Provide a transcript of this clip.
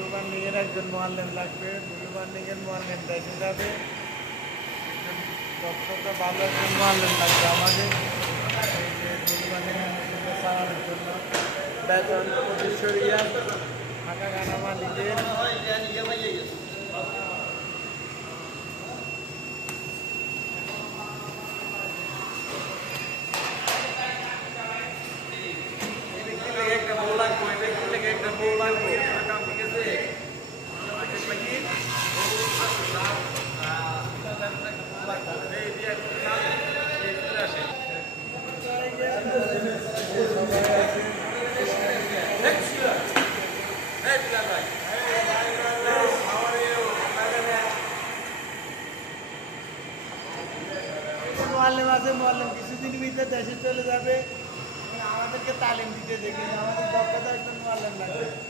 বিমার নিগের মোআল লাগবে বিমার নিগের মোআল লাগতে আছে স্বচ্ছতা ভালো নিমার লাগতে আছে মানে এই যে গুলি বা যেন সার বেট্রন পজিশন এর মানে জানা হল যে নিয়া পেয়ে গেছে এই যে একটা ভালো লাগ কইতে থেকে একটা ভালো লাগ মোয়াল্লেম আছে মোয়াল্লেম কিছুদিন ভিতরে দেশে চলে যাবে আমাদেরকে তালিম দিতে দেখে আমাদের দক্ষতা একজন মোয়াল্লেম লাগবে